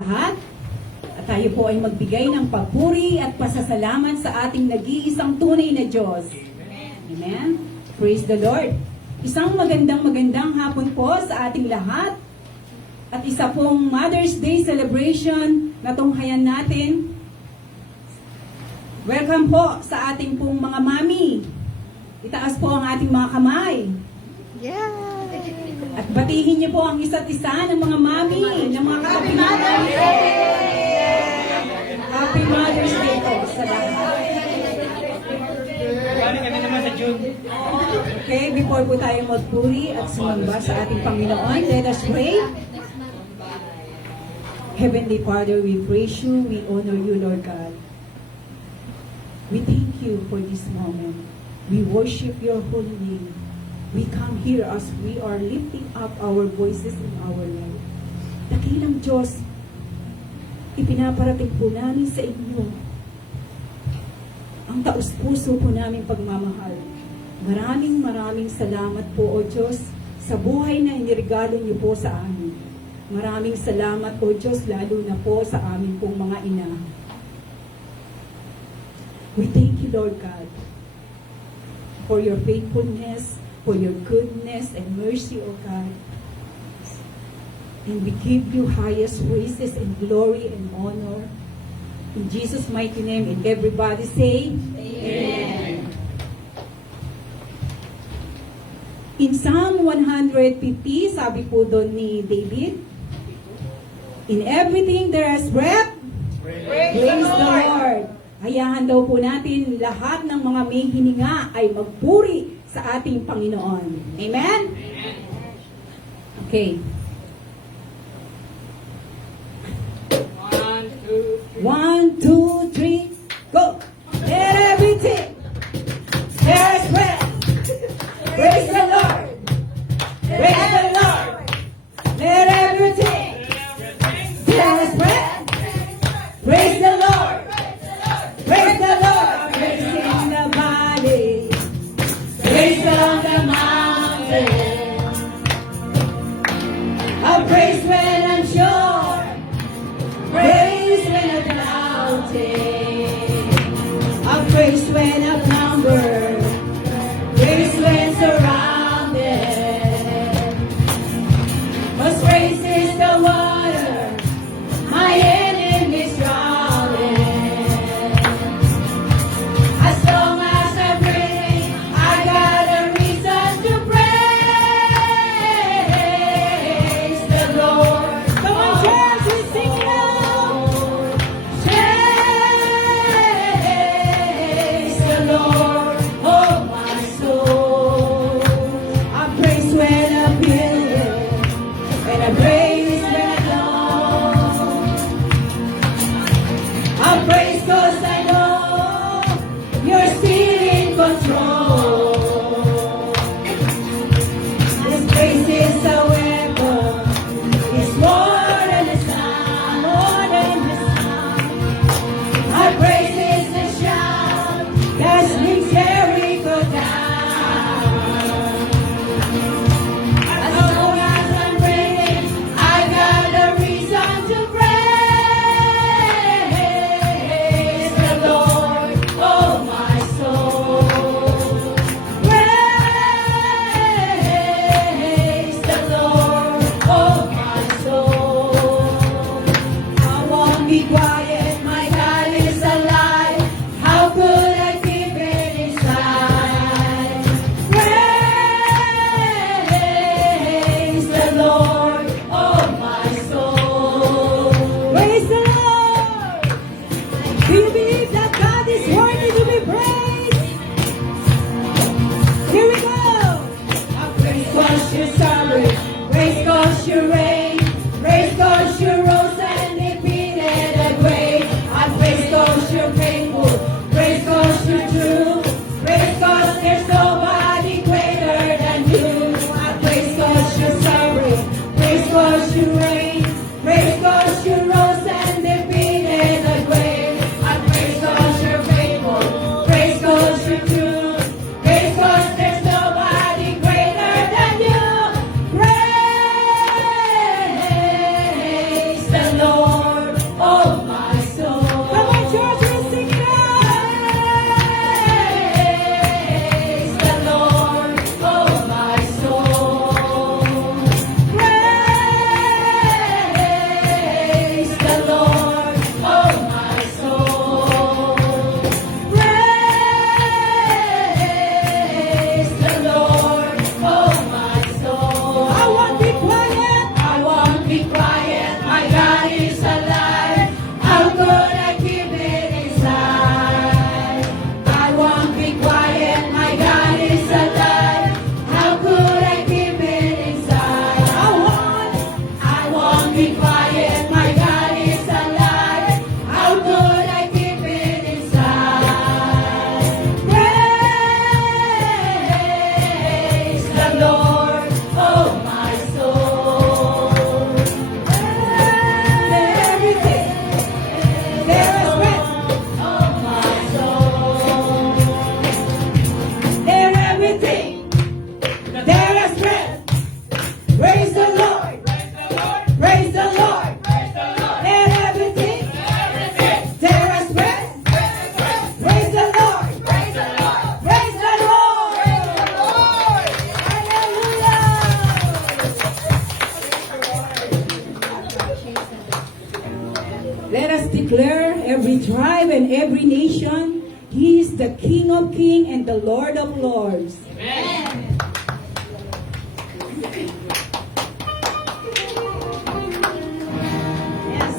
lahat. At tayo po ay magbigay ng papuri at pasasalamat sa ating nag-iisang tunay na Diyos. Amen. Praise the Lord. Isang magandang hapon po sa ating lahat. At isa pong Mother's Day celebration na tunghayan natin. Welcome po sa ating pong mga mami. Itaas po ang ating mga kamay. Yeah. At batihin niyo po ang isa't isa ng mga mami, ng mga Happy Mother's Day. Happy Mother's Day po sa lahat. Okay, before po tayo magpuri at sumamba sa ating Panginoon, let us pray. Heavenly Father, we praise you, we honor you, Lord God. We thank you for this moment. We worship your holy name. We come here as we are lifting up our voices in our life. Dakilang Diyos, ipinaparating po namin sa inyo ang taus-puso po naming pagmamahal. Maraming salamat po, O Diyos, sa buhay na iniregalo niyo po sa amin. Maraming salamat, O Diyos, lalo na po sa amin pong mga ina. We thank you, Lord God, for your faithfulness, for your goodness and mercy, O God. And we give you highest praises and glory and honor. In Jesus' mighty name, and everybody say, Amen. In Psalm 150, sabi po doon ni David, in everything there is breath, praise the Lord. Hayahan daw po natin lahat ng mga may hininga ay magpuri sa ating Panginoon. Amen? Okay. 1, 2, 3, go! Let everything there is breath. Praise the Lord. Praise the Lord. Let everything there is breath. Praise the Lord. Praise the Lord. Praise in the valley. Praise on the mountain. I praise when I'm sure. Praise when I'm doubting. is alive. How could I keep it inside? I won't be quiet, my God is alive. How could I keep it inside? I won't be quiet, my God is alive. How could I keep it inside? Praise the Lord, oh my soul. Everything, there is breath, oh my soul. There everything, there is breath. Praise the Lord, praise the Lord. Let everything, there is breath. Praise the Lord, praise the Lord, praise the Lord. Hallelujah. Let us declare every tribe and every nation, He is the King of kings and the Lord of lords. Yes,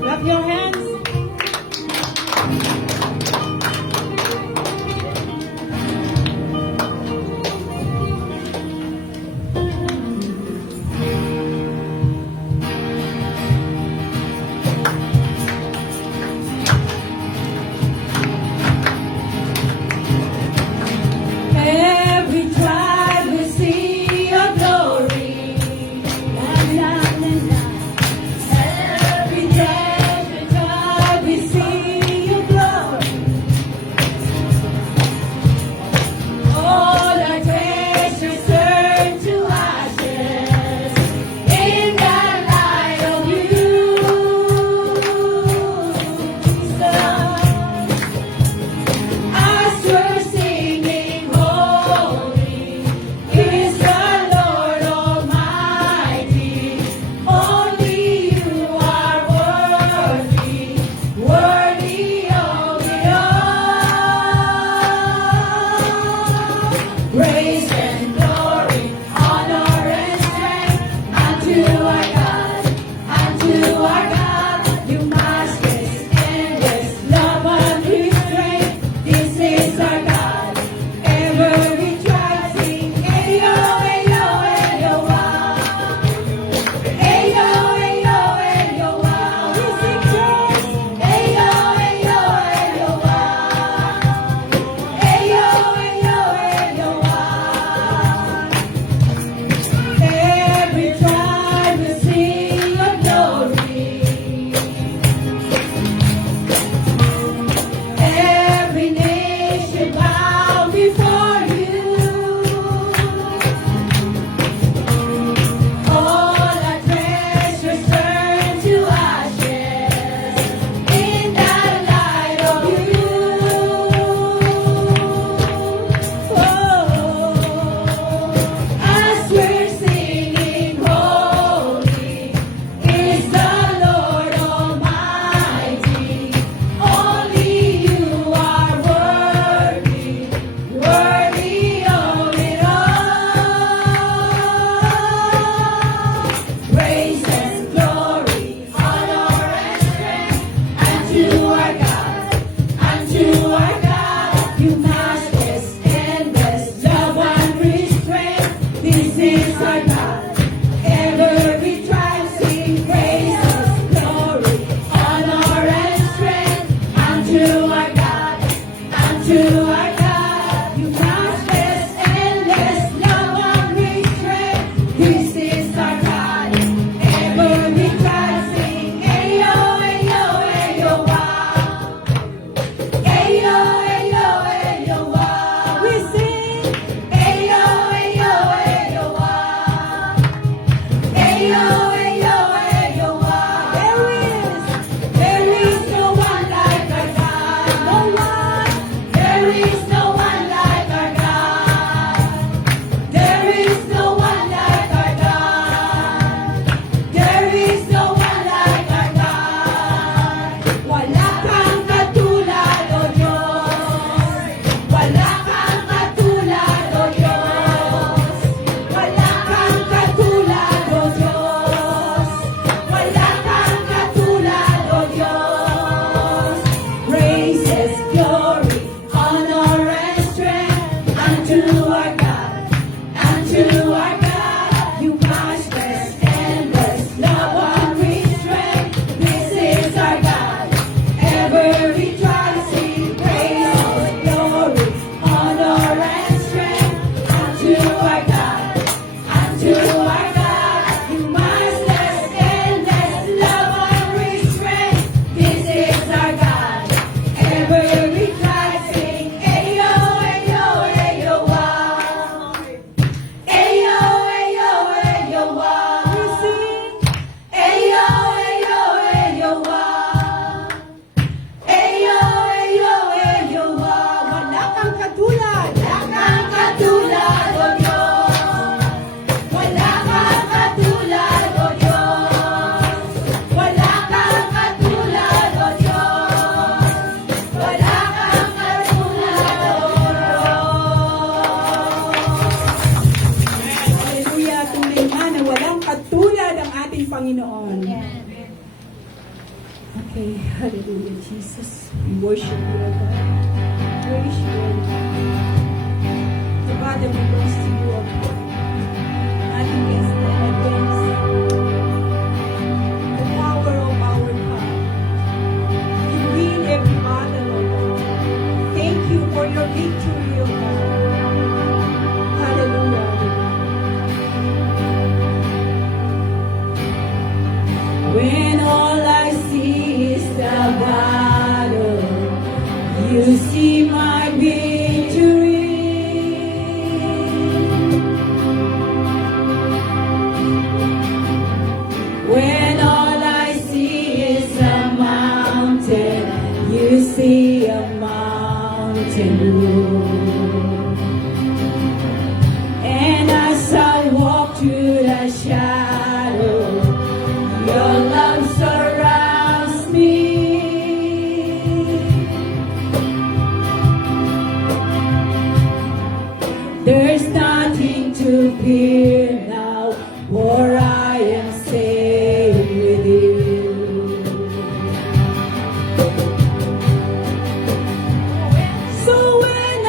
clap your hands. Every tribe will see your glory. La, la, la, la. Every generation Okay, hallelujah, Jesus. We worship you, O God. Praise you, O God. The Father belongs to you, O God. Nothing is against the power of our God. You win every battle, O God. Thank you for your victory, O God. Hallelujah. When all I see is the battle, you see my victory. When all I see is a mountain, you see a mountain loom. And as I walk through the shadow, your love surrounds me. There's nothing to fear now, for I am safe with you. So when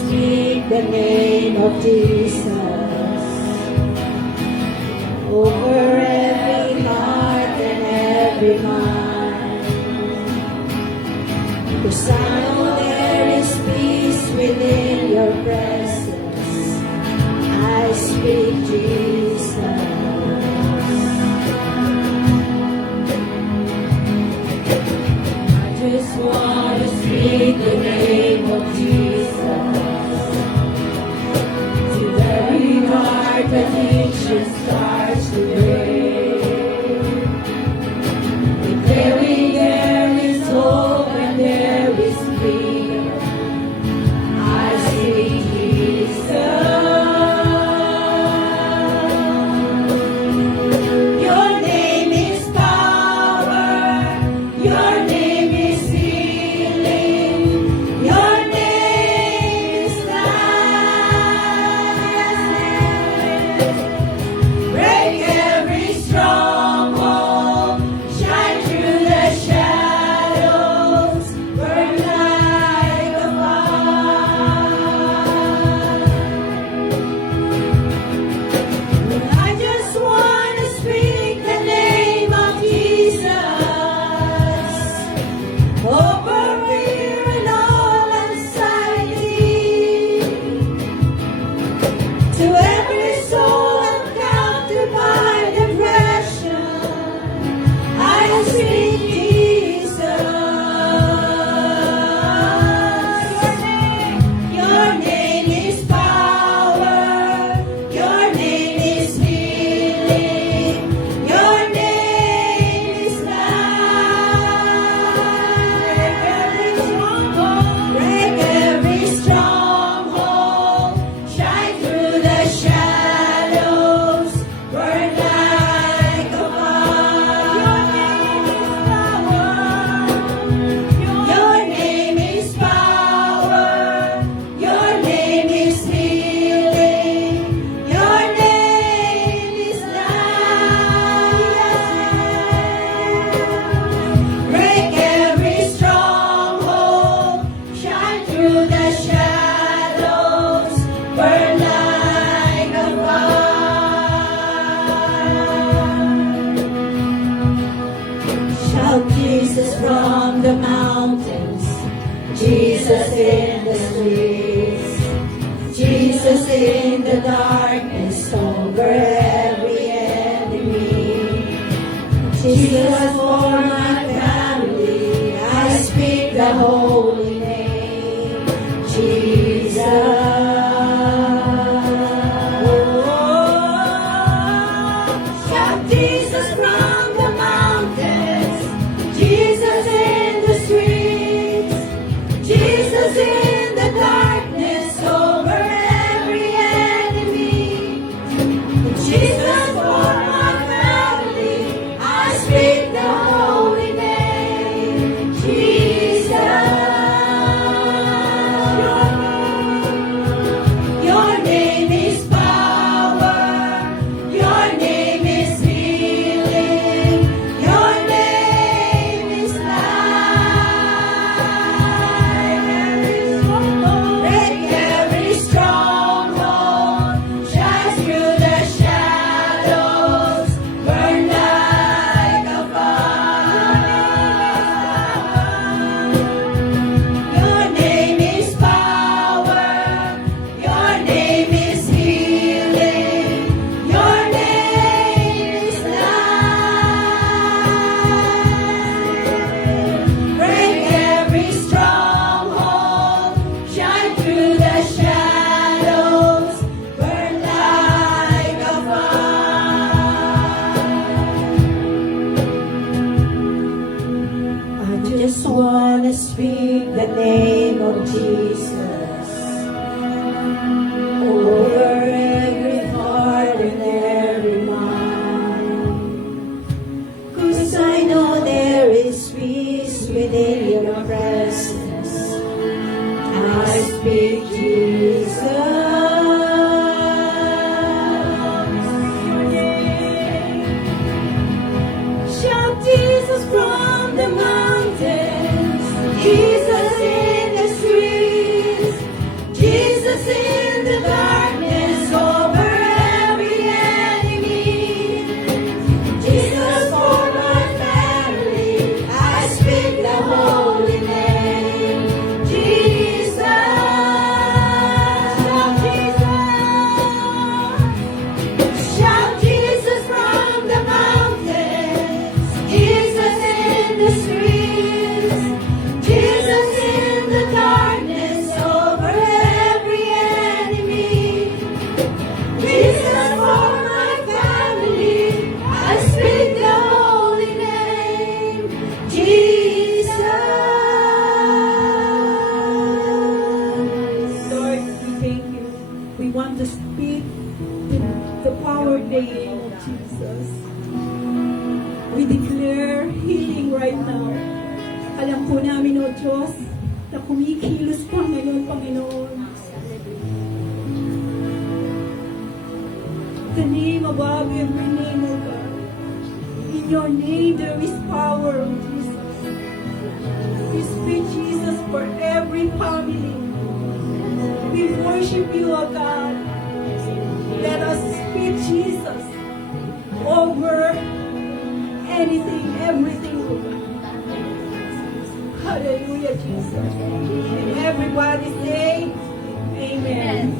speak the name of Jesus over every heart and every mind. 'Cause I know there is peace within your presence. I speak Jesus. I just want to speak the name of Jesus. Till every heart addiction starts to break. Declaring there is hope and there is freedom. I speak Jesus. Your name is power. Your name is healing. Your name is life. Break every stronghold. Shine through the shadows. Burn like a fire. I just want to speak the name of Jesus over fear and all anxiety. To every soul encountered by depression, I speak Jesus. Your name is power. Your name is healing. Your name is life. Break every stronghold. Shine through the shadows. Burn like a fire. Your name is power. Your name is healing. Your name is life. Break every stronghold. Shine through the shadows. Burn like a fire. Shout Jesus from the mountains, Jesus in the streets, Jesus in the darkness over every enemy. Jesus for my family, I speak the holy name, Jesus. Shout Jesus from the mountains, Jesus in the streets, Jesus in the darkness over every enemy. Jesus for my family, I speak the holy name, Jesus. Your name is power. Your name is healing. Your name is life. Break every stronghold. Shine through the shadows. Burn like a fire. Your name is power. Your name is healing. Your name is life. Break every stronghold. Shine through the shadows. Burn like a fire. I just want to speak the name of Jesus over every heart and every mind. 'Cause I know there is peace within your presence. I speak Jesus. Shout Jesus from the mountains, Jesus in the streets, Jesus We declare healing right now. Alam po namin, O Diyos, na kumikilos pa ngayon, Panginoon. The name above every name, O God. In your name there is power, O Jesus. We speak Jesus for every family. We worship you, O God. Let us speak Jesus over anything, everything, O God. Hallelujah, Jesus. And everybody say, Amen.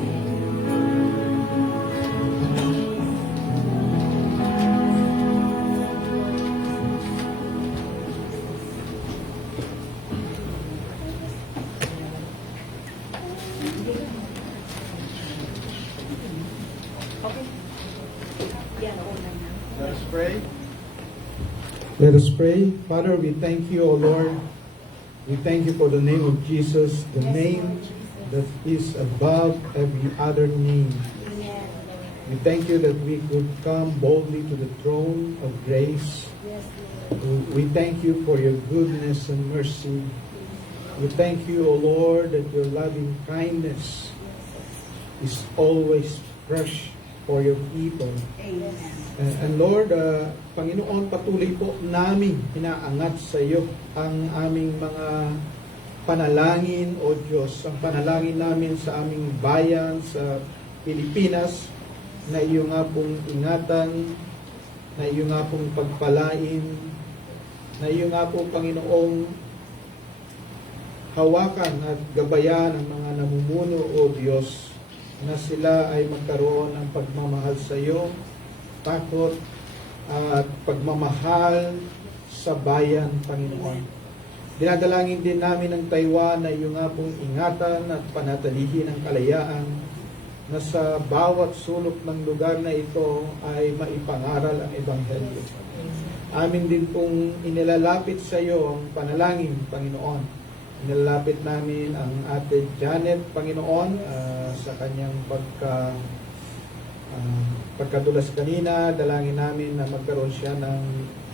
Let us pray. Let us pray. Father, we thank you, O Lord. We thank you for the name of Jesus, the name that is above every other name. We thank you that we could come boldly to the throne of grace. We thank you for your goodness and mercy. We thank you, O Lord, that your loving kindness is always fresh for your people. And Lord, Panginoon, patuloy po namin inaangat sa iyo ang aming mga panalangin, O Diyos, ang panalangin namin sa aming bayan, sa Pilipinas, na iyo nga pong ingatan, na iyo nga pong pagpalain, na iyo nga po, Panginoong, hawakan at gabayan ang mga namumuno, O Diyos, na sila ay magkaroon ng pagmamahal sa iyo, takot at pagmamahal sa bayan, Panginoon. Dinadalangin din namin ang Taiwan na iyo nga pong ingatan at panatilihin ang kalayaan, na sa bawat sulok ng lugar na ito ay maipangaral ang Ebanghelyo. Amin din pong inilalapit sa iyo ang panalangin, Panginoon. Inilalapit namin ang Ate Janet, Panginoon, sa kanyang pagkadulas kanina. Dalangin namin na magkaroon siya ng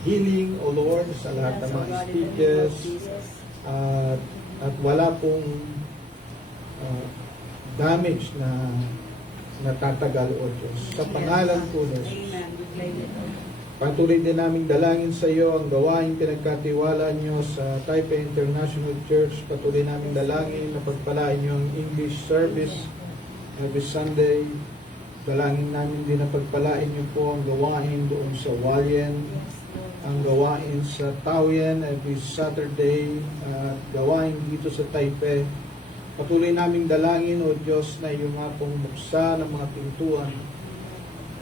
healing, O Lord, sa lahat ng mga speeches, at wala pong damage na natatagal, O Diyos. Sa pangalan po ni Jesus. Patuloy din naming dalangin sa iyo ang gawaing pinagkatiwala niyo sa Taipei International Church. Patuloy naming dalangin na pagpalain niyo ang English service every Sunday. Dalangin namin din na pagpalain niyo po ang gawain doon sa Hualien, ang gawain sa Taoyuan every Saturday, at gawain dito sa Taipei. Patuloy naming dalangin, O Diyos, na iyo nga pong buksan ng mga pintuan.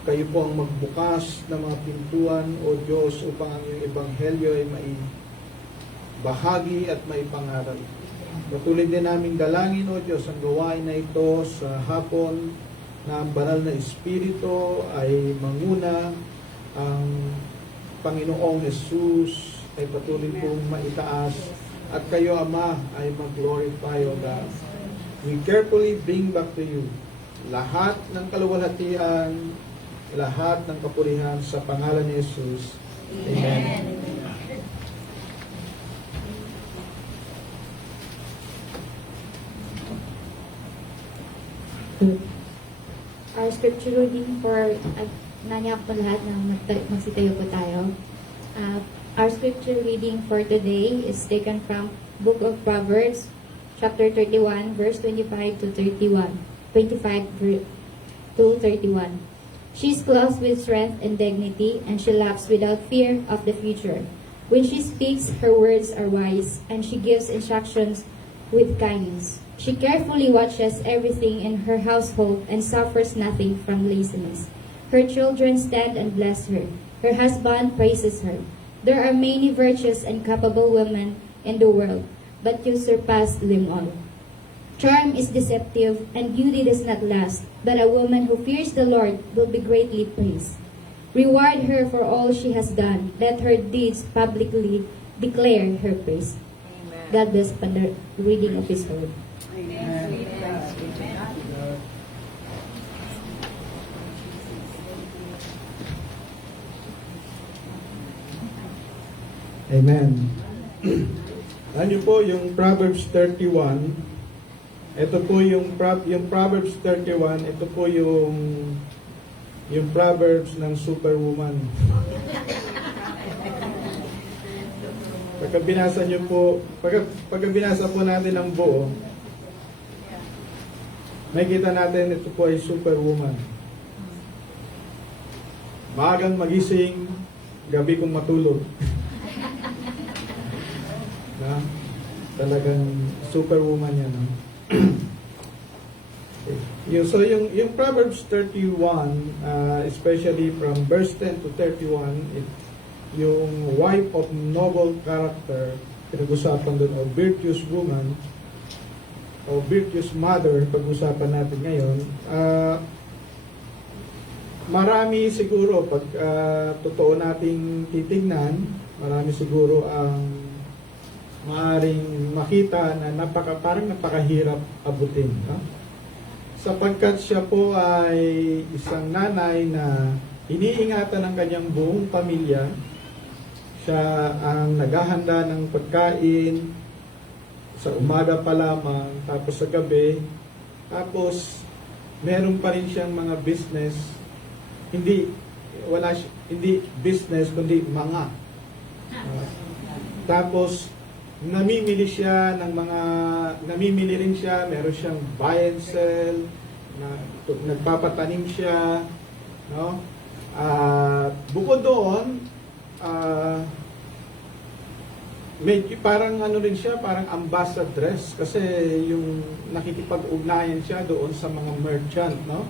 Kayo po ang magbukas ng mga pintuan, O Diyos, upang ang iyong ebanghelyo ay maibahagi at maipangaral. Patuloy din naming dalangin, O Diyos, ang gawain na ito sa hapon, na ang banal na Espiritu ay manguna, ang Panginoong Jesus ay patuloy pong maitaas, at kayo, Ama, ay mag-glorify, O God. We carefully bring back to you lahat ng kaluwalhatian, lahat ng kapurihan sa pangalan ni Jesus. Amen. Our scripture reading for nanyak po lahat na magsitayo po tayo. Our scripture reading for today is taken from Book of Proverbs, chapter 31, verse 25 to 31. 25 to 31. She is clothed with strength and dignity, and she laughs without fear of the future. When she speaks, her words are wise, and she gives instructions with kindness. She carefully watches everything in her household and suffers nothing from laziness. Her children stand and bless her. Her husband praises her. There are many virtuous and capable women in the world, but you surpass them all. Charm is deceptive, and beauty does not last, but a woman who fears the Lord will be greatly praised. Reward her for all she has done. Let her deeds publicly declare her praise. Amen. God bless the reading of His word. Amen. Amen. Ano po yung Proverbs 31? Ito po yung Proverbs 31, ito po yung Proverbs ng Superwoman. Pagka binasa niyo po, pagka binasa po natin ang buo, makikita natin ito po ay Superwoman. Maagang magising, gabi kong matulog. Na, talagang Superwoman yan. No? yung Proverbs 31, especially from verse 10 to 31, yung wife of noble character, pinag-usapan doon, o virtuous woman, o virtuous mother, pag-usapan natin ngayon. Marami siguro, pag totoo nating titignan, marami siguro ang maaring makita na parang napakahirap abutin. No? Sapagkat siya po ay isang nanay na iniingatan ng kanyang buong pamilya. Siya ang naghahanda ng pagkain sa umaga pa lamang, tapos sa gabi, tapos meron pa rin siyang mga business, hindi business kundi mga. Tapos namimili rin siya, meron siyang buy and sell, nagpapatanim siya, no? Bukod doon, parang ano rin siya, parang ambassadress, kasi yung nakikipag-ugnayan siya doon sa mga merchant, no?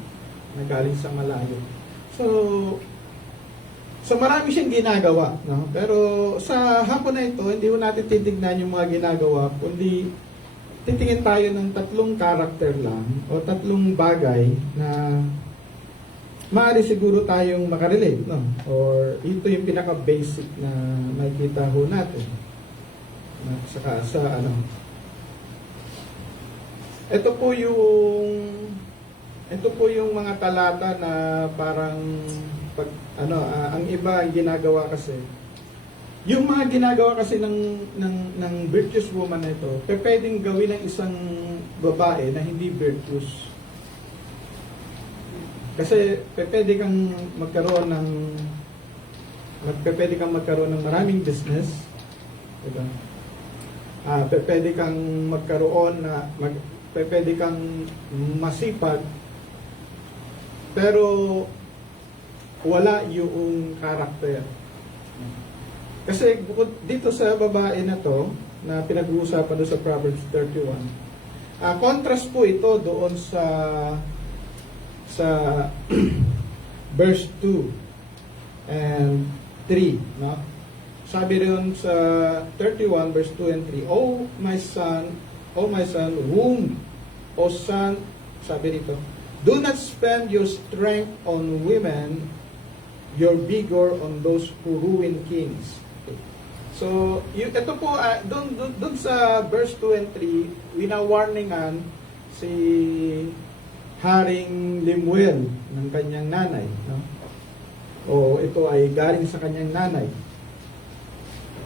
Na galing sa malayo. So marami siyang ginagawa, no? Pero sa hapon na ito, hindi ko natin titignan yung mga ginagawa, kundi titingin tayo ng tatlong karakter lang o tatlong bagay na maaari siguro tayong makarelate, no? Or ito yung pinaka-basic na makikita ho natin. Saka sa ano. Ito po yung mga talata na parang ang iba ang ginagawa kasi. Yung mga ginagawa kasi ng virtuous woman na ito, pwedeng gawin ng isang babae na hindi virtuous. Kasi pwede kang magkaroon ng maraming business, diba? Pwede kang pwede kang masipag, pero wala yung karakter. Kasi bukod dito sa babae na to, na pinag-uusapan doon sa Proverbs 31, contrast po ito doon sa verse 2 and 3, no? Sabi rin sa 31 verse 2 and 3, O my son, whom, O son, sabi rito, do not spend your strength on women, your vigor on those who ruin kings. So, ito po, doon sa verse 2 and 3, wina-warningan si Haring Lemuel ng kanyang nanay. No? O ito ay galing sa kanyang nanay.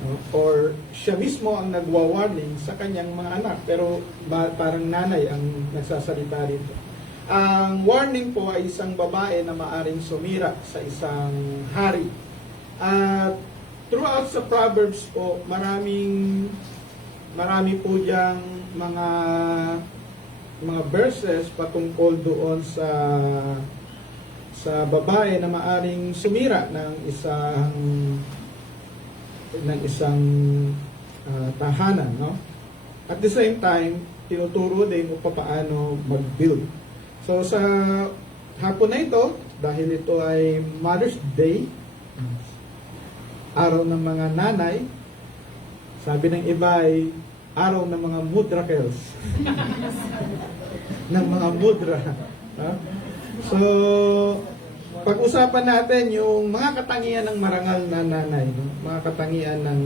No? Or siya mismo ang nagwa-warning sa kanyang mga anak. Pero parang nanay ang nagsasalita rito. Ang warning po ay isang babae na maaring sumira sa isang hari. At throughout sa Proverbs po, marami po diyang mga verses patungkol doon sa babae na maaring sumira ng isang tahanan, no? At the same time, tinuturo din mo paano mag-build. So sa hapon na ito, dahil ito ay Mother's Day, araw ng mga nanay, sabi ng iba ay araw ng mga mudrakels. ng mga mudra. So, pag-usapan natin yung mga katangian ng marangal na nanay, no? Mga katangian ng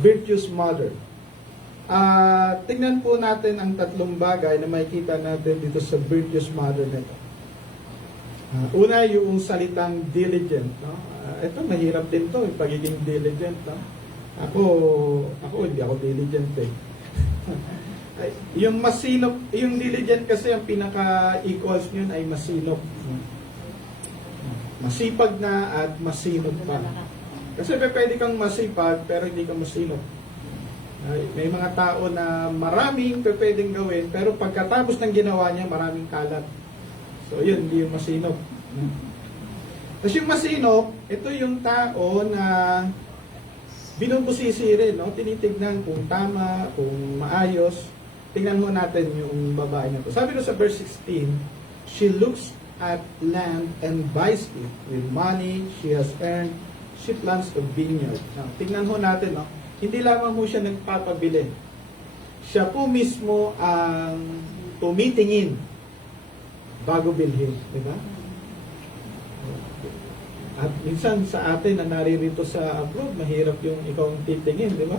virtuous mother. Tingnan po natin ang tatlong bagay na makikita natin dito sa virtuous mother nito. Una, yung salitang diligent. No? Ito, mahirap din to, yung pagiging diligent. No? Ako hindi ako diligent eh. Ay, yung masinop, yung diligent kasi ang pinaka-equals yun ay masinop. Masipag na at masinop pa. Kasi pwede kang masipag pero hindi ka masinop. Ay, may mga tao na maraming pwedeng gawin pero pagkatapos ng ginawa niya maraming kalat. So yun, hindi yung masinop. Tapos yung masinop, ito yung tao na binubusisi rin, no? Tinitignan kung tama, kung maayos. Tingnan mo natin yung babae na to. Sabi ko sa verse 16, she looks at land and buys it with money she has earned. She plants a vineyard. Now, tingnan mo natin, no? Hindi lamang mo siya nagpapabili. Siya po mismo ang tumitingin bago bilhin. Diba? At minsan sa atin na naririto sa abroad, mahirap yung ikaw ang titingin, di ba?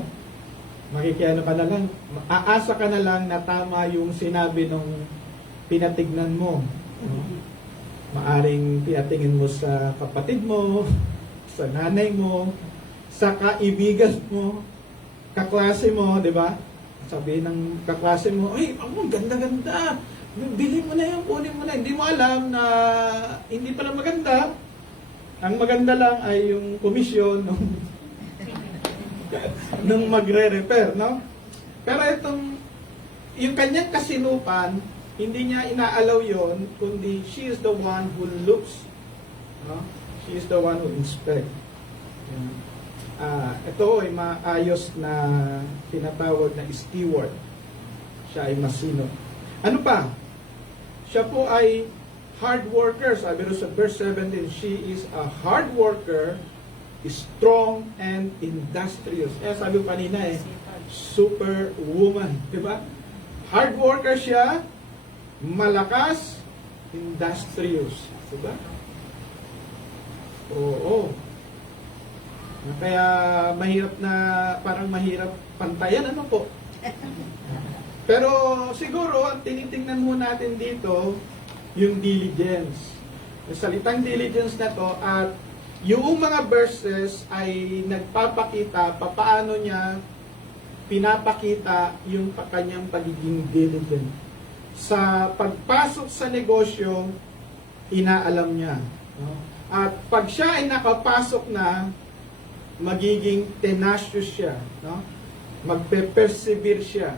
Makikiano ka na lang, aasa ka na lang na tama yung sinabi nung pinatignan mo. Maaring pinatingin mo sa kapatid mo, sa nanay mo, sa kaibigan mo, kaklase mo, di ba? Sabi ng kaklase mo, ay, ang ganda-ganda. Bili mo na yan, kunin mo na. Hindi mo alam na hindi pala maganda. Ang maganda lang ay yung komisyon nung magre-repair, no? Pero yung kanyang kasinupan, hindi niya inaalaw yon, kundi she is the one who looks, no? She is the one who inspects. Ito ay maayos na tinatawag na steward. Siya ay masino. Ano pa? Siya po ay hard worker. Sabi rin sa verse 17, she is a hard worker, strong and industrious. Sabi ko kanina super woman. Diba? Hard worker siya, malakas, industrious. Diba? Oo. Kaya mahirap na, parang mahirap pantayan, ano po? Pero siguro, ang tinitingnan mo natin dito, yung diligence. Yung salitang diligence na to, at yung mga verses ay nagpapakita papaano niya pinapakita yung kanyang pagiging diligent. Sa pagpasok sa negosyo, inaalam niya. No? At pag siya ay nakapasok na, magiging tenacious siya. No? Magpe-persevere siya.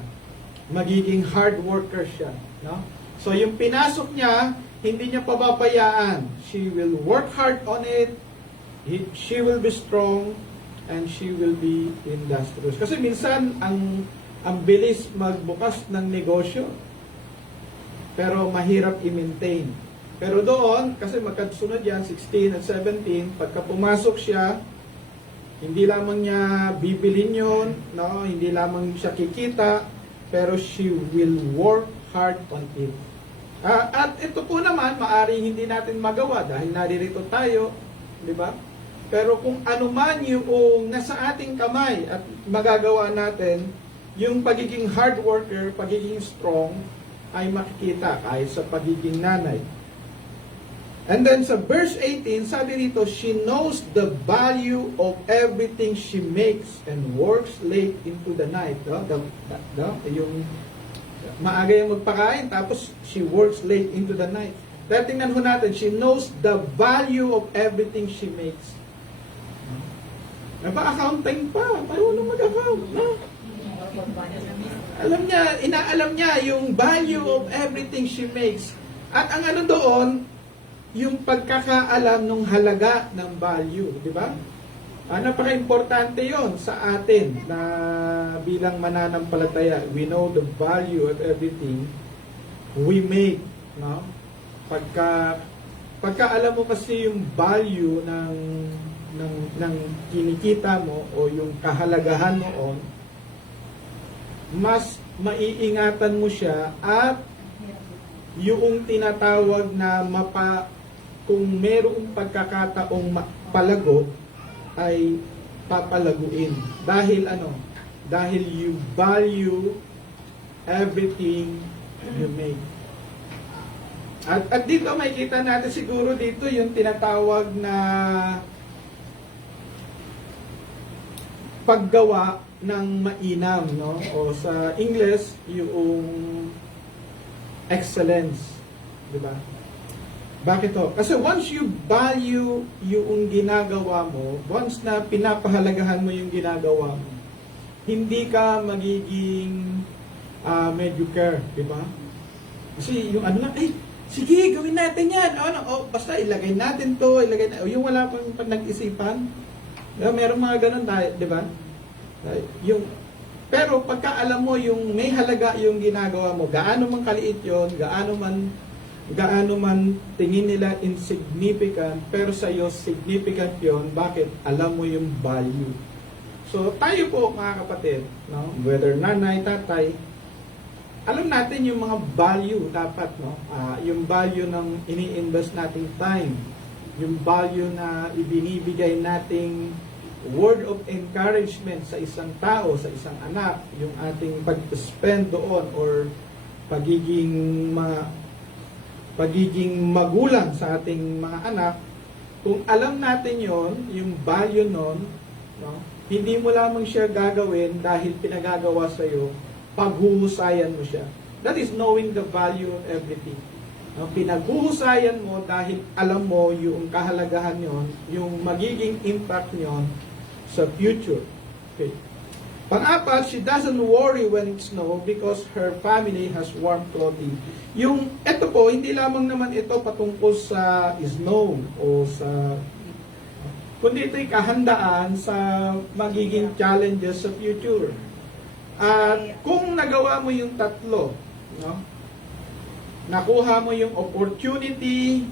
Magiging hard worker siya. No? So yung pinasok niya, hindi niya pababayaan. She will work hard on it. She will be strong and she will be industrious. Kasi minsan ang bilis magbukas ng negosyo pero mahirap i-maintain. Pero doon, kasi magkasunod yan, 16 at 17, pagka pumasok siya, hindi lamang niya bibilin yun, no? Hindi lamang siya kikita, pero she will work hard on it. At ito po naman, maaring hindi natin magawa dahil naririto tayo, di ba? Pero kung ano man yung nasa ating kamay at magagawa natin, yung pagiging hard worker, pagiging strong, ay makikita kahit sa pagiging nanay. And then sa verse 18, sabi rito, she knows the value of everything she makes and works late into the night. Yung maaga yung magpakain, tapos she works late into the night. Dahil tingnan ho natin, she knows the value of everything she makes. Napa-accounting pa, marunong mag-account. No? Alam niya, inaalam niya yung value of everything she makes. At ang ano doon, yung pagkakaalam ng halaga ng value, di ba? Napaka-importante yon sa atin na bilang mananampalataya. We know the value of everything we make. No? Pagka alam mo kasi yung value ng kinikita mo o yung kahalagahan mo mas maiingatan mo siya at yung tinatawag na kung merong pagkakataong palago ay papalaguin. Dahil Dahil you value everything you make. At dito makikita natin siguro dito yung tinatawag na paggawa ng mainam, no? O sa English, yung excellence, di ba? Bakit to? Kasi once you value yung ginagawa mo, once na pinapahalagahan mo yung ginagawa mo, hindi ka magiging mediocre, di ba? Kasi yung ano lang, sige, gawin natin yan. Basta ilagay natin to, yung wala pang nag-isipan. Merong mga ganun tayo, di ba? Pero pagka alam mo yung may halaga yung ginagawa mo, gaano man kaliit yon, gaano man tingin nila insignificant, pero sa iyo significant yon. Bakit? Alam mo yung value. So tayo po mga kapatid, no? Whether nanay, tatay, alam natin yung mga value dapat, no? Yung value ng ini-invest nating time, yung value na ibinibigay nating word of encouragement sa isang tao, sa isang anak, yung ating pag-spend doon or pagiging magulang sa ating mga anak. Kung alam natin yon, yung value nun, no? Hindi mo lamang siya gagawin dahil pinagagawa sa iyo, paghuhusayan mo siya. That is knowing the value of everything. No? Pinaghuhusayan mo dahil alam mo yung kahalagahan yon, yung magiging impact nyon sa future. Okay. Pang-apat, she doesn't worry when it snow because her family has warm clothing. Yung, ito po, hindi lamang naman ito patungkol sa snow o sa, kundi ito'y kahandaan sa magiging challenges sa future. At kung nagawa mo yung tatlo, no? Nakuha mo yung opportunity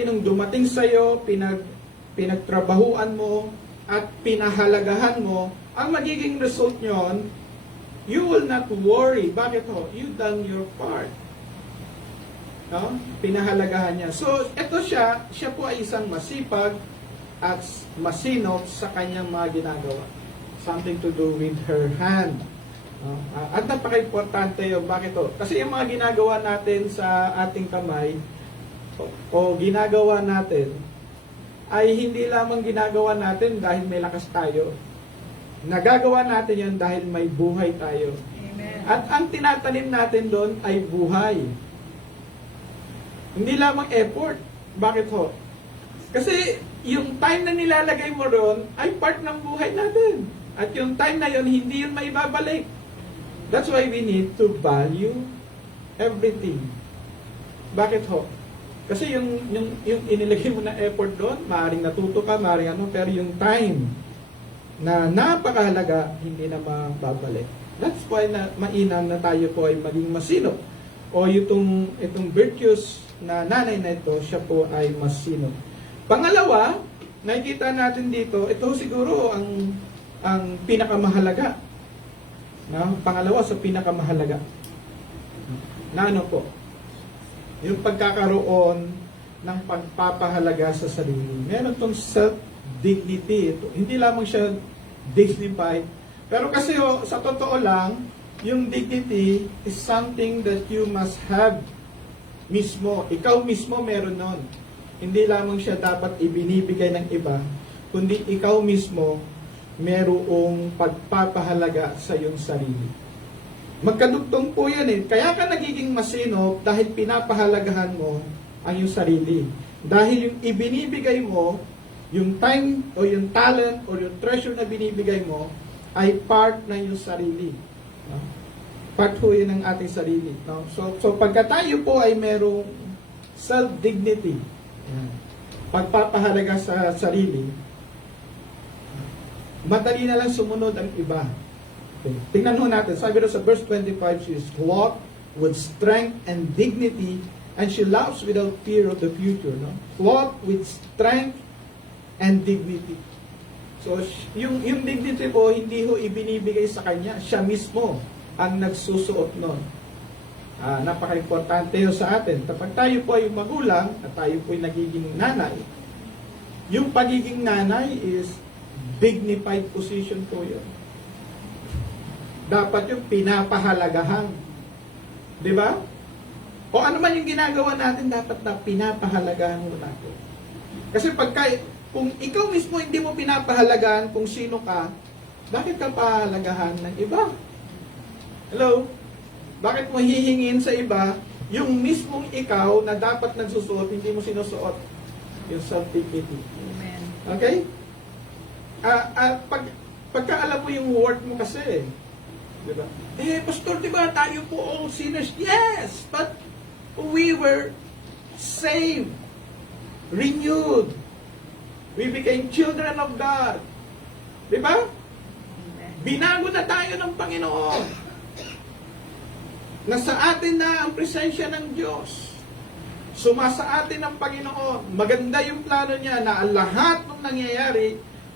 nung dumating sa'yo, pinagtrabahuan mo, at pinahalagahan mo, ang magiging result nyon, you will not worry. Bakit ho? You done your part. No? Pinahalagahan niya. So, ito siya po ay isang masipag at masinop sa kanyang mga ginagawa. Something to do with her hand. No? At napaka-importante yun. Bakit ho? Kasi yung mga ginagawa natin sa ating kamay, o ginagawa natin, ay hindi lamang ginagawa natin dahil may lakas tayo. Nagagawa natin yan dahil may buhay tayo. Amen. At ang tinatanim natin doon ay buhay. Hindi lamang effort. Bakit ho? Kasi yung time na nilalagay mo doon ay part ng buhay natin. At yung time na yon hindi yun maibabalik. That's why we need to value everything. Bakit ho? Kasi yung inilagay mo na effort doon, maaaring natuto ka, maaaring ano, pero yung time na napakahalaga, hindi na mababalik. That's why na mainam na tayo po ay maging masinop. O itong virtues na nanay na ito, siya po ay masinop. Pangalawa, nakikita natin dito, ito siguro ang pinakamahalaga. No? Pangalawa sa pinakamahalaga. Na ano po? Yung pagkakaroon ng pagpapahalaga sa sarili. Meron itong self-dignity. Hindi lamang siya dignified. Pero kasi sa totoo lang, yung dignity is something that you must have mismo. Ikaw mismo meron nun. Hindi lamang siya dapat ibinibigay ng iba, kundi ikaw mismo merong pagpapahalaga sa iyong sarili. Magkadugtong po yan eh. Kaya ka nagiging masinop dahil pinapahalagahan mo ang iyong sarili. Dahil yung ibinibigay mo, yung time o yung talent o yung treasure na binibigay mo ay part ng iyong sarili. No? Part po yun ng ating sarili. No? So pagka tayo po ay merong self-dignity, pagpapahalaga sa sarili, madali na lang sumunod ang iba. Okay. Tingnan ho natin, sabi rin sa verse 25, she is clothed with strength and dignity, and she laughs without fear of the future. No? Clothed with strength and dignity. So, yung dignity po, hindi ho ibinibigay sa kanya, siya mismo ang nagsusuot nun. Napaka-importante yun sa atin. Kapag tayo po ay magulang, at tayo po ay nagiging nanay, yung pagiging nanay is dignified position po yun. Dapat yung pinapahalagahan. Di ba? O ano man yung ginagawa natin, dapat na pinapahalagahan mo natin. Kasi pagka Kung ikaw mismo hindi mo pinapahalagaan kung sino ka, bakit ka pahalagahan ng iba? Hello? Bakit mo hihingin sa iba yung mismong ikaw na dapat nagsusuot, hindi mo sinusuot? Yung self-dignity. Amen. Okay? Pagka alam mo yung worth mo kasi, di ba? Pastor, di ba tayo po all sinners? Yes! But we were saved, renewed. We became children of God. Di ba? Binago na tayo ng Panginoon. Nasa atin na ang presensya ng Diyos. Sumasa atin ang Panginoon. Maganda yung plano niya na ang lahat ng nangyayari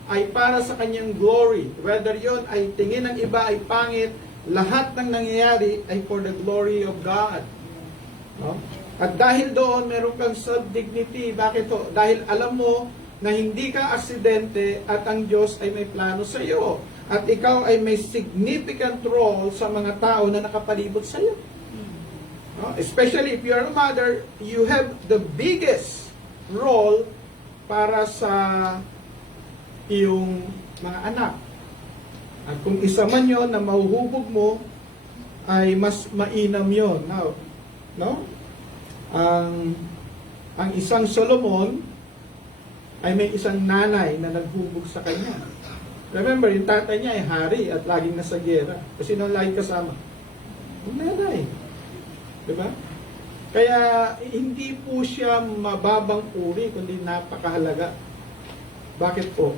ay para sa kanyang glory. Whether yon ay tingin ng iba ay pangit, lahat ng nangyayari ay for the glory of God. No? At dahil doon, meron kang self-dignity. Bakit to? Dahil alam mo na hindi ka aksidente at ang Diyos ay may plano sa iyo. At ikaw ay may significant role sa mga tao na nakapalibot sa iyo. No? Especially if you're a mother, you have the biggest role para sa iyong mga anak. At kung isa man yon na mahuhubog mo, ay mas mainam yon. Now, no? Ang isang Solomon ay may isang nanay na naghubog sa kanya. Remember, yung tatay niya ay hari at laging nasa gera. Kasi nung lagi kasama? Yung nanay. Diba? Kaya hindi po siya mababang uri, kundi napakahalaga. Bakit po?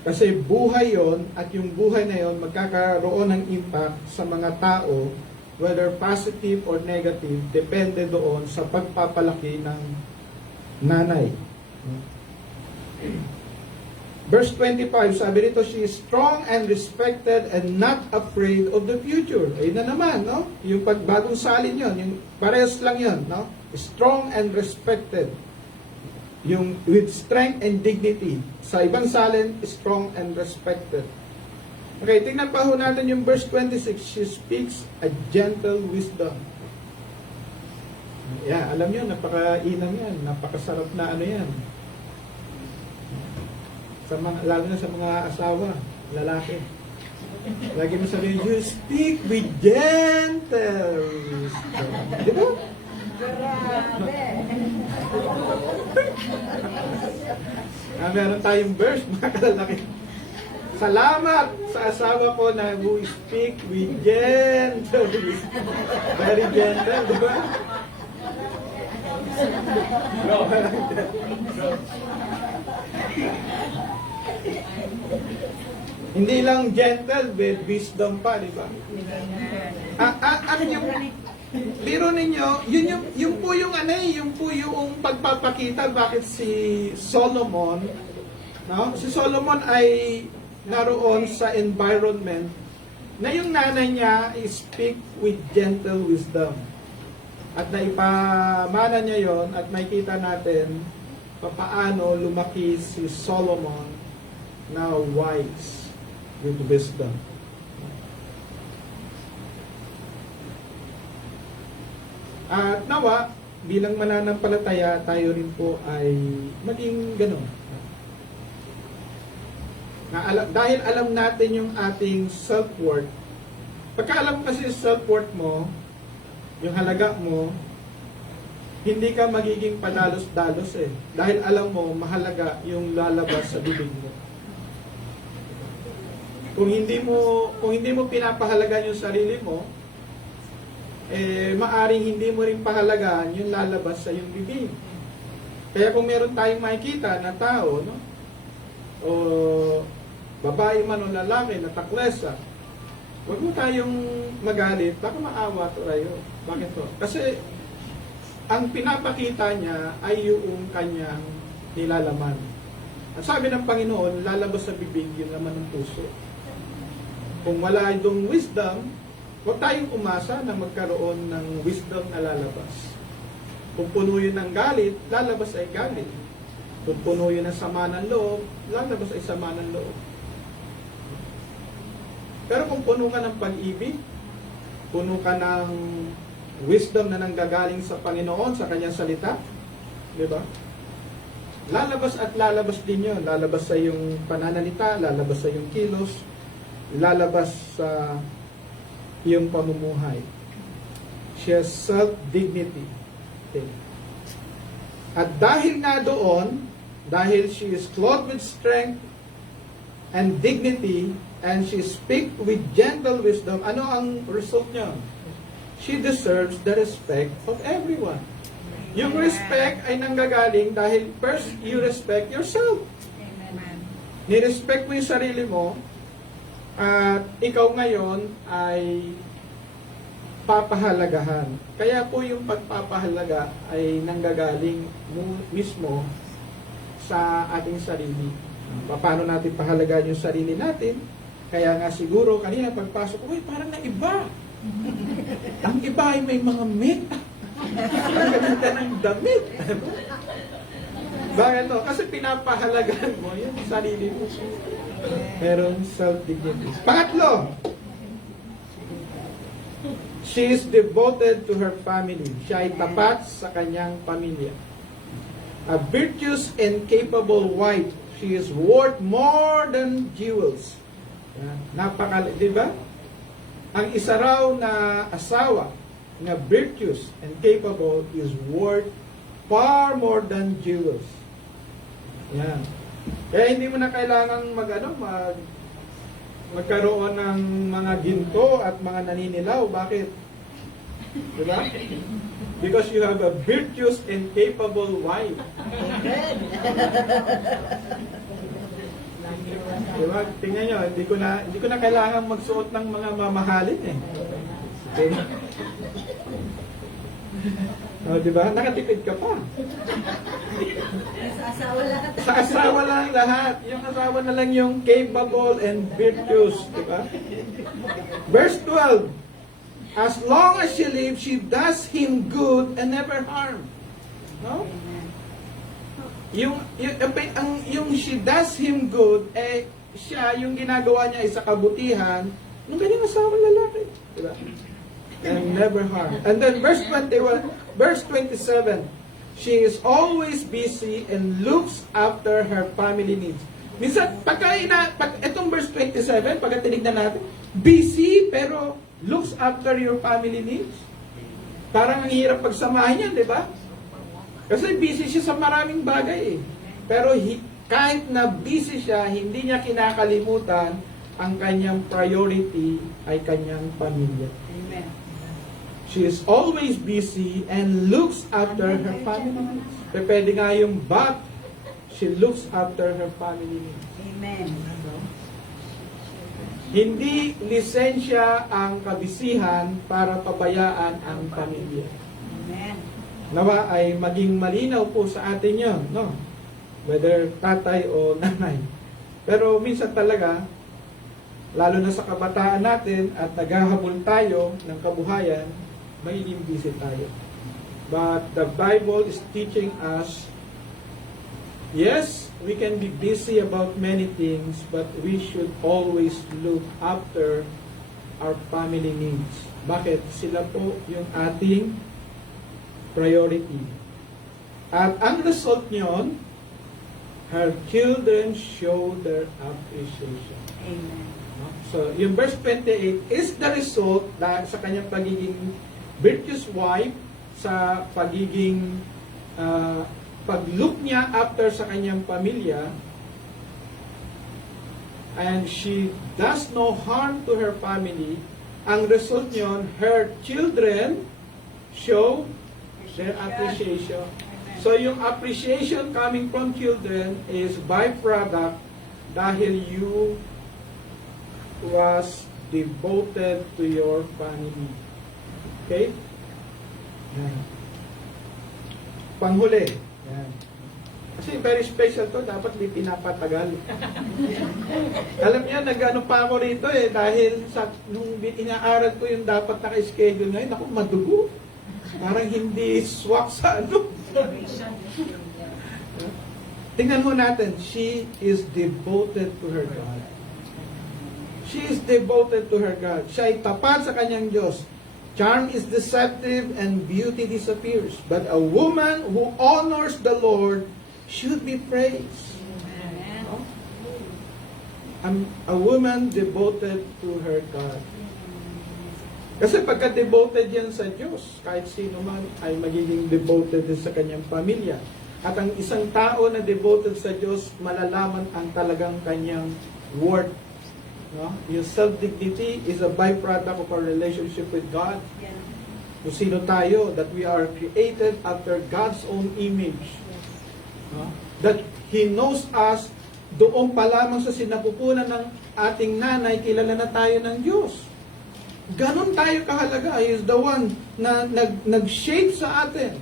Kasi buhay yon at yung buhay na yon magkakaroon ng impact sa mga tao, whether positive or negative, depende doon sa pagpapalaki ng nanay. Verse 25, sabi rito, she is strong and respected and not afraid of the future. Ayun na naman, no? Yung pagbagong salin yon, yung parehas lang yon, no? Strong and respected. Yung with strength and dignity. Sa ibang salin, strong and respected. Okay, tingnan pa ho natin yung verse 26. She speaks a gentle wisdom. Yeah, alam nyo, napaka-inam yan. Napakasarap na ano yan. Sa mga, lalo na sa mga asawa, lalaki. Lagi mo sabihin, you speak with gentle wisdom. Di ba? Meron tayong verse, mga kalalaki. Salamat sa asawa ko na who speak with gentle wisdom. Very gentle, di ba? Hindi lang gentle with wisdom pa, di ba? At yung biro ninyo, yun po yung ano yung po yung pagpapakita bakit si Solomon, no? Si Solomon ay naroon sa environment na yung nanay niya speak with gentle wisdom. At naipamana niya yon at makita natin papaano lumaki si Solomon na wise with wisdom. At nawa, bilang mananampalataya, tayo rin po ay maging gano'n. Dahil alam natin yung ating self-worth, pagka alam mo kasi self-worth mo, yung halaga mo, hindi ka magiging padalos-dalos eh. Dahil alam mo, mahalaga yung lalabas sa bibig mo. Kung hindi mo pinapahalagan yung sarili mo, maaring hindi mo rin pahalagaan yung lalabas sa iyong bibig. Kaya kung meron tayong makikita na tao, no? O babae man o lalaki na taklesa, huwag mo tayong magalit, baka maawa tayo. Bakit to? Kasi ang pinapakita niya ay yung kanyang nilalaman. At sabi ng Panginoon, lalabas sa bibig yung laman ng puso. Kung wala itong wisdom, huwag tayong umasa na magkaroon ng wisdom na lalabas. Kung puno yun ng galit, lalabas ay galit. Kung puno yun ng sama ng loob, lalabas ay sama ng loob. Pero kung puno ka ng pag-ibig, puno ka ng wisdom na nanggagaling sa Panginoon, sa Kanyang salita, di ba? lalabas at lalabas din yun. Lalabas sa iyong pananalita, lalabas sa iyong kilos, lalabas sa iyong pamumuhay. She has self-dignity. Okay. At dahil nga doon, dahil she is clothed with strength and dignity, and she speak with gentle wisdom, ano ang result niya? She deserves the respect of everyone. Yung respect ay nanggagaling dahil first, you respect yourself. Ni-respect mo yung sarili mo, at ikaw ngayon ay papahalagahan. Kaya po yung pagpapahalaga ay nanggagaling mismo sa ating sarili. Paano natin pahalagaan yung sarili natin? Kaya nga siguro kanina pagpasok, uy, parang naiba. Ang iba ay may mga meta. Ang ganda ng damit. Bakit no? Kasi pinapahalagaan mo yung sarili mo. Merong self-dignity. Pangatlo, she is devoted to her family. Siya ay tapat sa kanyang pamilya. A virtuous and capable wife. She is worth more than jewels. Di ba? Ang isa raw na asawa na virtuous and capable is worth far more than jewels. Yan. Kaya hindi mo na kailangan magkaroon ng mga ginto at mga naninilaw. Bakit? Diba? Because you have a virtuous and capable wife. Diba? Tingnan nyo, hindi ko na kailangan magsuot ng mga mamahalin eh. Okay? Diba? Nakatipid ka pa. Sa asawa lang lahat. Yung asawa na lang yung capable and virtuous. Diba? Verse 12. As long as she lives, she does him good and never harm. No? Yung she does him good, siya, yung ginagawa niya ay sa kabutihan ng kanyang asawang lalaki. Diba? And never harm. And then verse 27, she is always busy and looks after her family needs. Minsan, itong verse 27, pagka tinignan natin, busy pero looks after your family needs. Parang ang hirap pagsamahin yan, di ba? Kasi busy siya sa maraming bagay eh. Pero kahit na busy siya, hindi niya kinakalimutan ang kanyang priority ay kanyang pamilya. Amen. She is always busy and looks after her family needs. Pwede nga yung but, she looks after her family needs. Amen. Hindi lisensya ang kabisihan para pabayaan ang pamilya. Amen. Nawa ay maging malinaw po sa atin yun, no? Whether tatay o nanay. Pero minsan talaga, lalo na sa kabataan natin at naghahabol tayo ng kabuhayan, magiging busy tayo. But the Bible is teaching us, yes, we can be busy about many things, but we should always look after our family needs. Bakit? Sila po yung ating priority. At ang result nyon, her children show their appreciation. Amen. So, yung verse 28 is the result sa kanyang pagiging virtuous wife, sa pagiging pag-look niya after sa kanyang pamilya, and she does no harm to her family. Ang result nyon, her children show their appreciation. So yung appreciation coming from children is byproduct dahil you was devoted to your family. Okay? Yan. Panghuli. Yan. Kasi very special to, dapat di pinapatagal. Alam niyo, nag-ano pa ako rito dahil nung inaaral ko yung dapat naka-schedule ngayon, ako madugo. Parang hindi swak sa ano. Tingnan mo natin, she is devoted to her God. She is devoted to her God. Siya ay tapat sa kanyang Diyos. Charm is deceptive and beauty disappears. But a woman who honors the Lord should be praised. A woman devoted to her God. Kasi pagka devoted yan sa Diyos, kahit sino man ay magiging devoted din sa kanyang pamilya. At ang isang tao na devoted sa Diyos, malalaman ang talagang kanyang worth. No? Yung self-dignity is a byproduct of our relationship with God. Kung sino tayo, that we are created after God's own image. No? That He knows us, doon pa lamang sa sinapupunan ng ating nanay, kilala na tayo ng Diyos. Ganon tayo kahalaga. He is the one na nag-shape sa atin.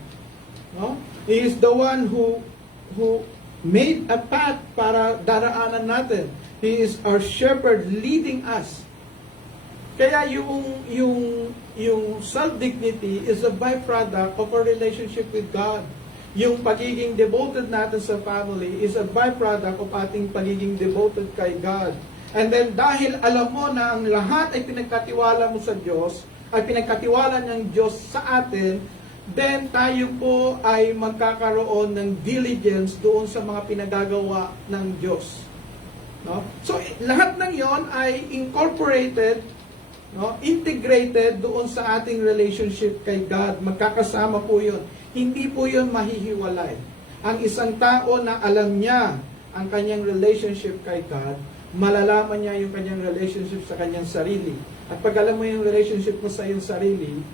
No? He is the one who made a path para daraanan natin. He is our shepherd leading us. Kaya yung self-dignity is a byproduct of our relationship with God. Yung pagiging devoted natin sa family is a byproduct of ating pagiging devoted kay God. And then dahil alam mo na ang lahat ay pinagkatiwala mo sa Diyos, ay pinagkatiwala ng Diyos sa atin, then tayo po ay magkakaroon ng diligence doon sa mga pinagagawa ng Diyos. No? So lahat ng yon ay incorporated, no, integrated doon sa ating relationship kay God. Magkakasama po yun. Hindi po yun mahihiwalay. Ang isang tao na alam niya ang kanyang relationship kay God, malalaman niya yung kanyang relationship sa kanyang sarili. At pag alam mo yung relationship mo sa iyong sarili,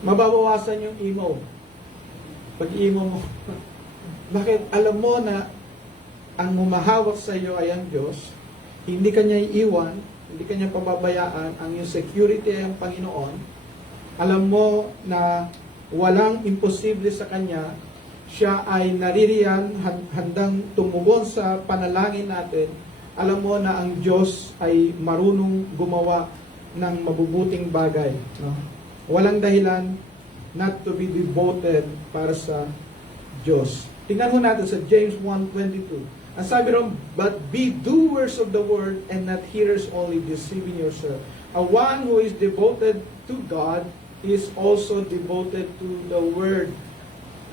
mababawasan yung emo. Pag emo mo, bakit alam mo na ang humahawak sa iyo ay ang Diyos, hindi kanya iiwan, hindi kanya pababayaan, ang iyong security ay ang Panginoon, alam mo na walang imposible sa Kanya, siya ay naririyan, handang tumugon sa panalangin natin, alam mo na ang Diyos ay marunong gumawa ng mabubuting bagay. No? Walang dahilan not to be devoted para sa Diyos. Tingnan mo natin sa James 1:22. Ang sabi ron, but be doers of the word and not hearers only, deceiving yourself. A one who is devoted to God is also devoted to the word.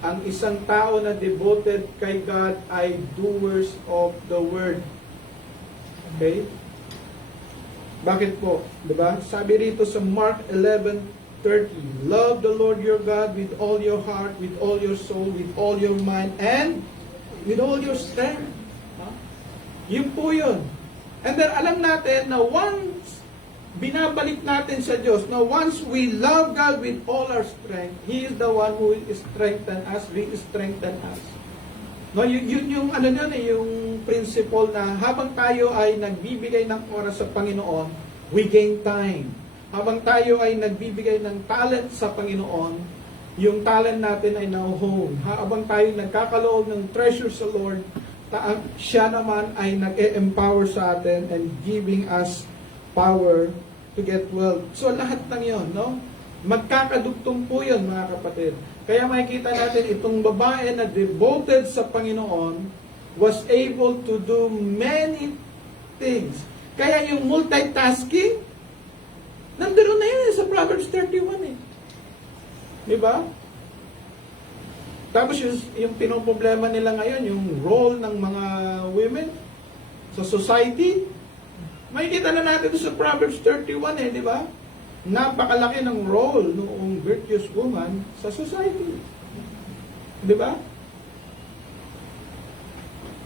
Ang isang tao na devoted kay God ay doers of the word. Okay? Bakit po? Diba? Sabi rito sa Mark 11:30, love the Lord your God with all your heart, with all your soul, with all your mind, and with all your strength. Yun po yun. And then alam natin na once binabalik natin sa Diyos, na once we love God with all our strength, He is the one who will strengthen us, re-strengthen us. No, yun yung ano yun, yung principle na habang tayo ay nagbibigay ng oras sa Panginoon, we gain time. Habang tayo ay nagbibigay ng talent sa Panginoon, yung talent natin ay na-hone. Habang tayo nagkakaloob ng treasure sa Lord, siya naman ay nag-empower sa atin and giving us power to get wealth. So lahat ng yon, no? Magkakadugtong po yun, mga kapatid. Kaya makikita natin itong babae na devoted sa Panginoon was able to do many things. Kaya yung multitasking, nandoon na yun sa Proverbs 31 eh. Di ba? Tapos yung pinoproblema nila ngayon, yung role ng mga women sa society, makikita na natin sa Proverbs 31 eh, di ba? Napakalaki ng role noong virtuous woman sa society. Di ba?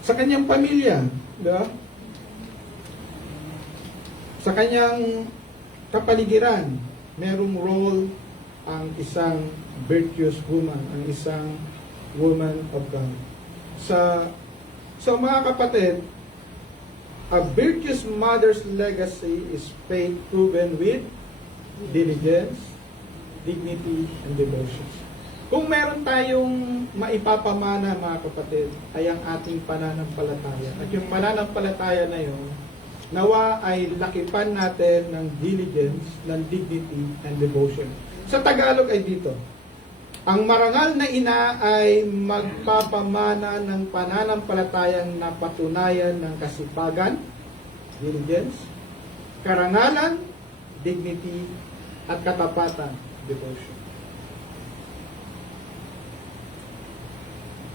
Sa kanyang pamilya, di ba? Sa kanyang kapaligiran, merong role ang isang virtuous woman, ang isang woman of God. Sa mga kapatid, a virtuous mother's legacy is faith proven with diligence, dignity, and devotion. Kung meron tayong maipapamana, mga kapatid, ay ang ating pananampalataya. At yung pananampalataya na yun, nawa ay lakipan natin ng diligence, ng dignity, and devotion. Sa Tagalog ay dito, ang marangal na ina ay magpapamana ng pananampalatayang napatunayan ng kasipagan, diligence, karangalan, dignity, at katapatan, devotion.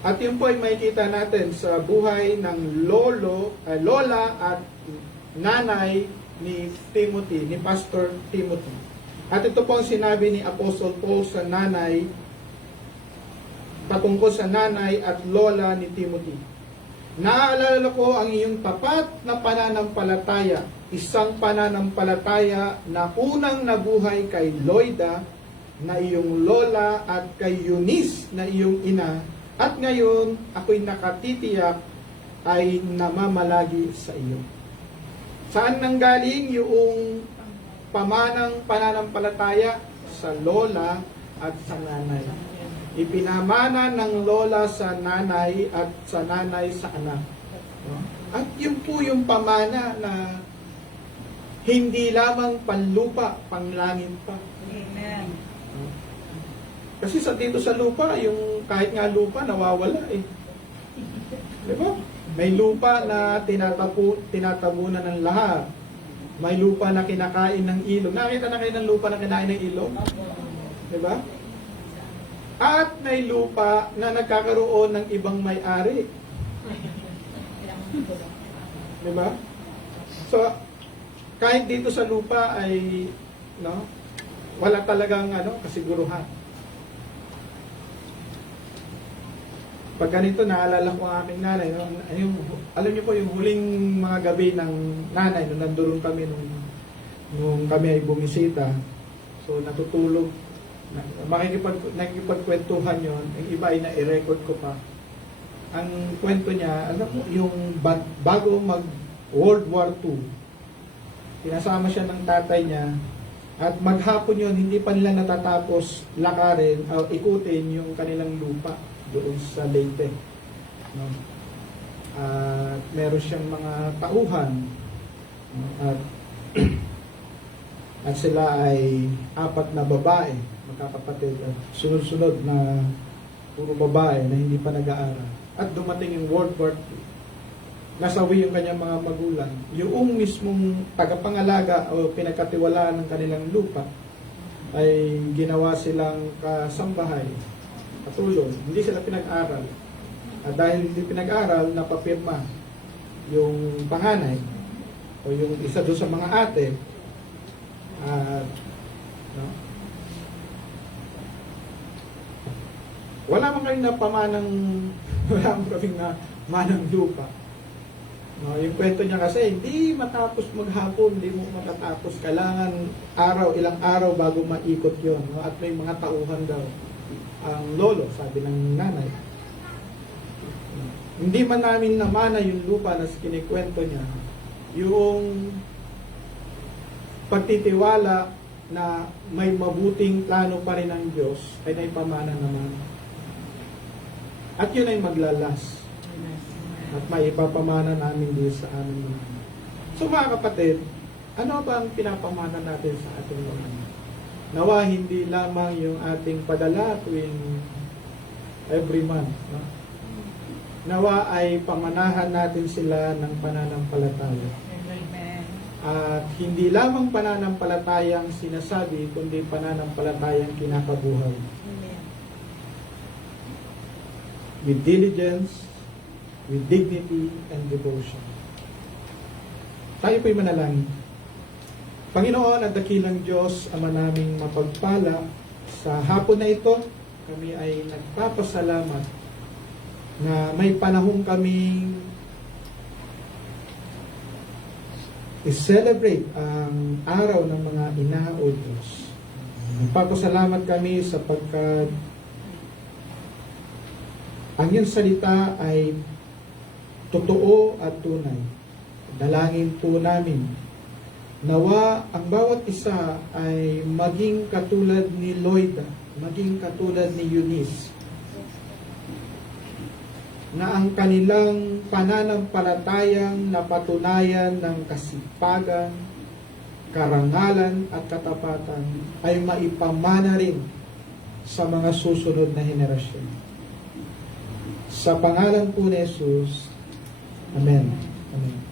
At yun po ay makikita natin sa buhay ng lola at nanay ni Timothy, ni Pastor Timothy. At ito po ang sinabi ni Apostle Paul sa nanay, patungkol sa nanay at lola ni Timothy. Naaalala ko ang iyong tapat na pananampalataya, isang pananampalataya na unang nabuhay kay Loida, na iyong lola, at kay Eunice na iyong ina, at ngayon ako'y nakatitiyak ay namamalagi sa iyo. Saan nanggaling yung pamanang pananampalataya? Sa lola at sa nanay. Ipinamana ng lola sa nanay at sa nanay sa anak. At yun po yung pamana na hindi lamang panlupa, panglangit pa. Amen. Kasi dito sa lupa, yung kahit nga lupa, nawawala eh. Di ba? May lupa na tinatabunan ng lahat. May lupa na kinakain ng ilog. Nakita na kayo ng lupa na kinain ng ilog? Di ba? At may lupa na nagkakaroon ng ibang may-ari. Di ba? So, kahit dito sa lupa ay wala talagang kasiguruhan. Pag ganito, naalala ko ang aking nanay. Alam niyo po, yung huling mga gabi ng nanay, nung nandoon kami, nung kami ay bumisita, so natutulog, nakikipagkwentuhan yon. Yung iba ay na-record ko pa. Ang kwento niya, yung bago mag World War II, pinasama siya ng tatay niya, at maghapon yon, hindi pa nila natatapos lakarin o ikutin yung kanilang lupa doon sa Leyte. At meron siyang mga tauhan, at sila ay 4 na babae, magkakapatid, at sunod-sunod na puro babae na hindi pa nag-aaral. At dumating yung World War II. Nasawi yung kanyang mga magulang. Yung mismong tagapangalaga o pinagkatiwalaan ng kanilang lupa ay ginawa silang kasambahay, katulong. Hindi sila pinag-aral. At dahil hindi pinag-aral, napapirma yung panganay o yung isa doon sa mga ate. Wala man kayong napamanang wala man kaming na manang lupa. Yung kwento niya kasi, hindi matapos maghapon, hindi mo matatapos. Kailangan ilang araw bago maikot yon. At may mga tauhan daw ang lolo, sabi ng nanay. Hindi man namin namana yung lupa na kinikwento niya, yung pagtitiwala na may mabuting plano pa rin ng Diyos ay naipamana naman. At yun ay maglalas. At may ipapamana namin din sa amin. So mga kapatid, ano ba ang pinapamana natin sa ating mga anak? Nawa hindi lamang yung ating padala tuwing every month. Nawa ay pamanahan natin sila ng pananampalataya. At hindi lamang pananampalatayang sinasabi, kundi pananampalatayang kinakabuhay. With diligence, with dignity, and devotion. Tayo po'y manalangin. Panginoon at dakilang Diyos, Ama naming mapagpala, sa hapon na ito, kami ay nagpapasalamat na may panahon kaming i-celebrate ang araw ng mga ina o Diyos. Nagpapasalamat kami sapagkat ang iyong salita ay totoo at tunay. Dalangin po namin nawa ang bawat isa ay maging katulad ni Loida, maging katulad ni Eunice, na ang kanilang pananampalatayang napatunayan ng kasipagan, karangalan at katapatan ay maipamana rin sa mga susunod na henerasyon. Sa pangalan po ni Jesus, Amen. Amen.